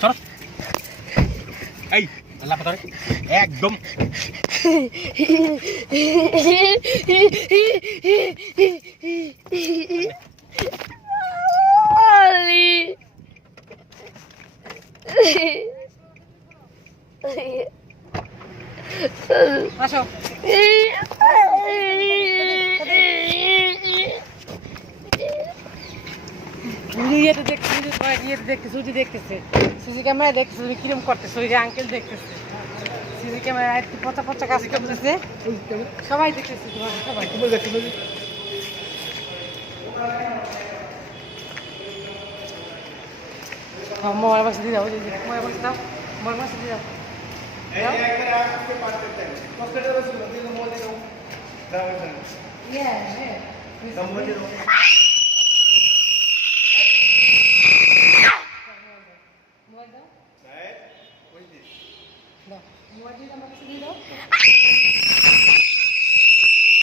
চল এই আল্লাহ পাতারে একদম আসো ইয়েতে দেখতেছে সুজি দেখতেছে সিসি ক্যামেরা দেখতেছে কিরম করতেছে ওই যে আঙ্কেল দেখতেছে সিসি ক্যামেরা একটু পচা পচা কাজ করতেছে সবাই দেখতেছে তোমাকে সবাই মোবাইল বাক্স দিয়ে দাও মোবাইল বাক্স দাও মোবাইল বাক্স দিয়ে দাও মোবাইল দিয়ে দাও